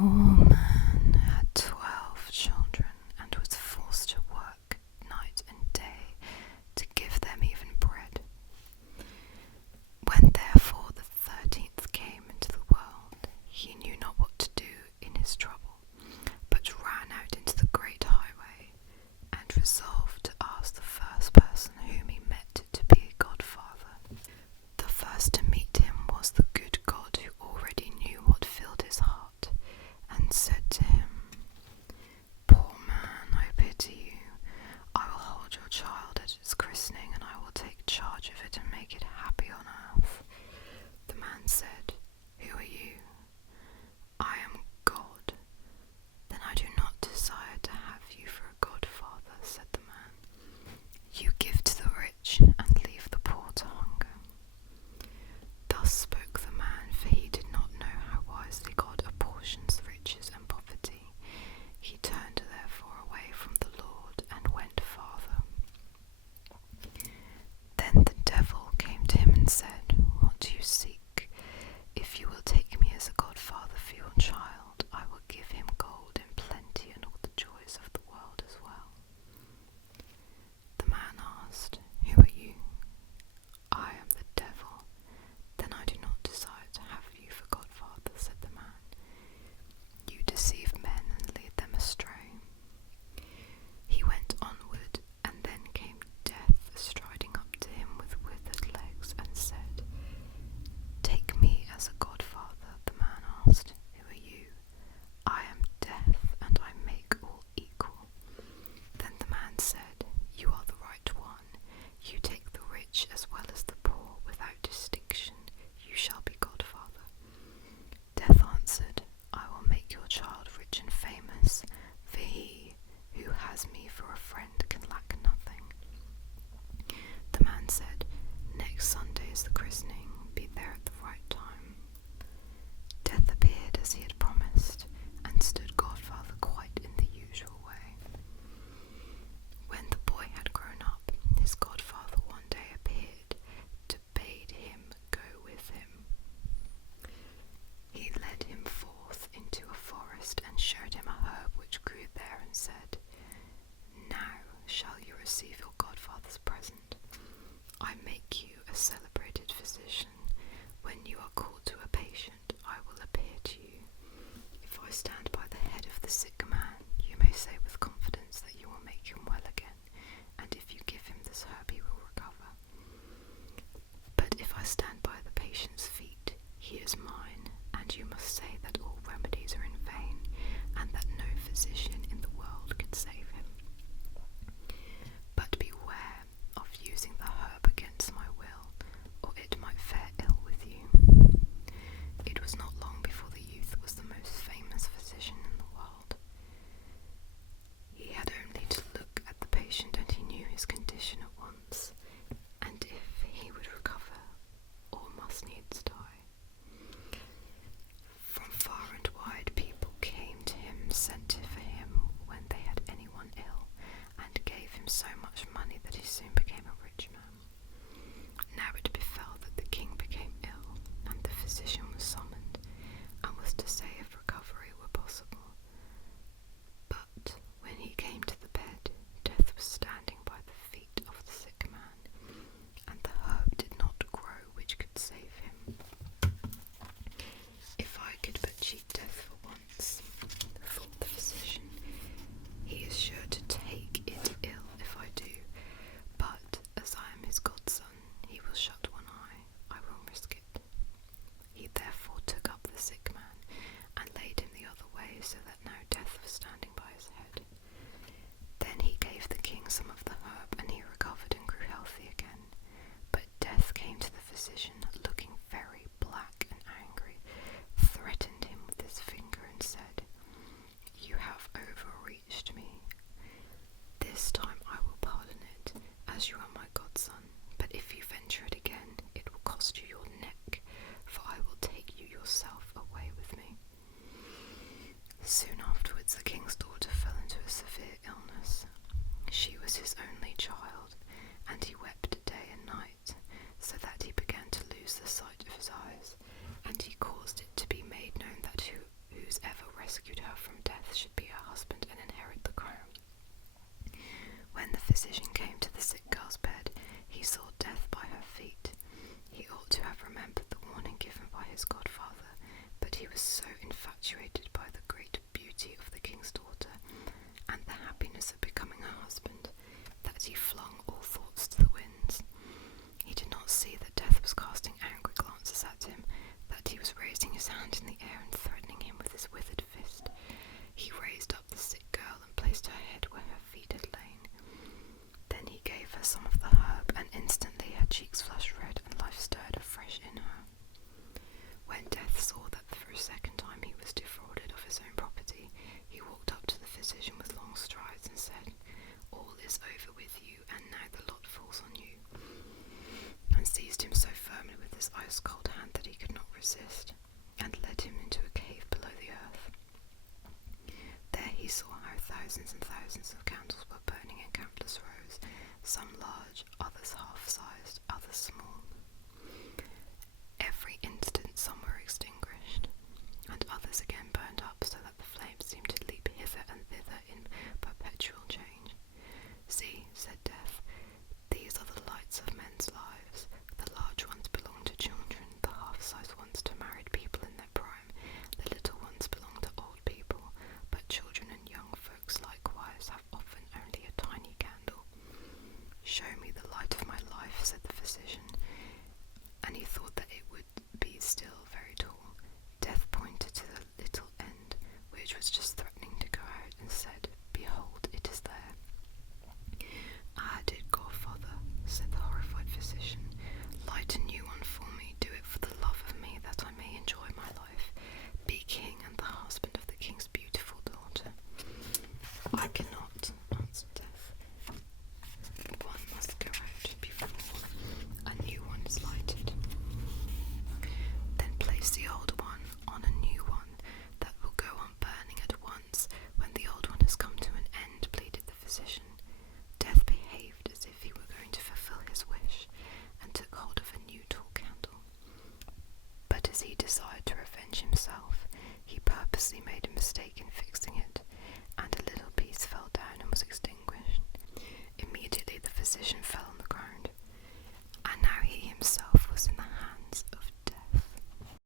poor man had 12 children and was forced to work night and day to give them even bread. When therefore the 13th came into the world, he knew not what to do in his trouble, but ran out into the great highway, and resolved to ask the first person whom he met to be a godfather. The first to meet him was the good God, who already knew what filled his heart, and said to him, "Poor man, I pity you. I will hold your child at its christening, and I will take charge of it and make it happy on earth." The man said, "Who are you?" "I am God." "Then I do not desire to have you for a godfather," said the man. "You give to the rich and leave the poor to hunger." Thus spoke the man, for he did not know how wisely God apportions riches and poverty. He turned therefore away from the Lord and went farther. Then the devil came to him and said, "What do you seek? If you will take me as a godfather for your child, I will give him gold in plenty and all the joys of the world as well." The man asked, "Who are you?" "I am the devil." "Then I do not desire to have you for godfather," said the man. "You deceive men and lead them astray." He went onward, and then came Death striding up to him with withered legs, and said, "Take me as a godfather." The man asked, "Who are you?" "I am Death, and I make all equal." Then the man said, "You are the right one. You take the rich as well as the poor without distinction. You shall be godfather." Death answered, "I will make your child rich and famous, for he who has me for a friend can lack nothing." The man said, "Next Sunday is the christening. Be there at the right time." Death appeared as he had promised, and stood godfather quite in the usual way. When the boy had grown up, his godfather one day appeared to bade him go with him. He led him forth into a forest and showed him a herb which grew there, and said, "Now shall you receive your godfather's present. I make you a celebrated physician. When you are called to a patient, I will appear to you. If I stand by the head of the sick man, you may say with confidence that you will make him well again, and if you give him this herb, he will recover. But if I stand by the patient's feet, he is mine, and you must say that all remedies are in vain, and that no physician in the world can save him. But beware of using the herb against my will, or it might fare ill with you." It was not long before the youth was the most famous physician in the world. He had only to look at the patient, and he knew his condition at once, and if he would recover, or must needs die. From far and wide people came to him, sent for him when they had anyone ill, and gave him so much money that he soon became a rich man. Now it befell that the king became ill, and the physician was summoned, and was to say if recovery were possible. But when he came to the bed, Death was standing by the feet of the sick man, and the herb did not grow which could save him. "If I could but cheat Death for once," thought the physician, "he is sure to take it ill if I do. But as I am his godson, he will shut one eye. I will risk it." He therefore took up the sick man, and laid him the other way, so that now Death was standing by his head. Then he gave the king some of the herb, and he recovered and grew healthy again. But Death came to the physician, looking very black and angry, threatened him with his finger, and said, "You have overreached me. This time I will pardon it, as you are my godson. But if you venture it again, it will cost you your neck, for I will take you yourself away with me." Soon afterwards the king's daughter fell into a severe illness. She was his only child, and he wept day and night, so that he began to lose raising his hand in the air and threatening him with his withered fist. He raised up the sick girl and placed her head where her feet had lain. Then he gave her some of the herb, and instantly her cheeks flushed red and life stirred afresh in her. When Death saw that for a second time he was defrauded of his own property, he walked up to the physician with long strides and said, "All is over with you, and now the lot falls on you," and seized him so firmly with his ice-cold hand that he could not resist, and led him into a cave below the earth. There he saw how thousands and thousands of candles were burning in countless rows, some large, others half-sized, others small. Every instant some were extinguished, and others again burned up, so that the flames seemed to leap hither and thither in perpetual change. "See," said Death, "these are the lights of men's lives. The large ones belong to children, the half-sized ones to married people in their prime, the little ones belong to old people, but children and young folks likewise have often only a tiny candle." "Show me the light of my life," said the physician, and he thought that it would be still very tall. Death pointed to the little end, which was just threatening to go out, and said, "Behold, it is there." "Ah, dear godfather," said the horrified physician, "light a new one for me. Do it for the love of me, that I may enjoy my life, be king and the husband of the king's beautiful daughter." "I cannot," answered Death. "One must go out before a new one is lighted." "Then place the old one on a new one that will go on burning at once when the old one has come to an end," pleaded the physician. Death behaved as if he were going to fulfill his wish, and took hold of a new tall candle. But as he desired to revenge himself, he purposely made a mistake in fixing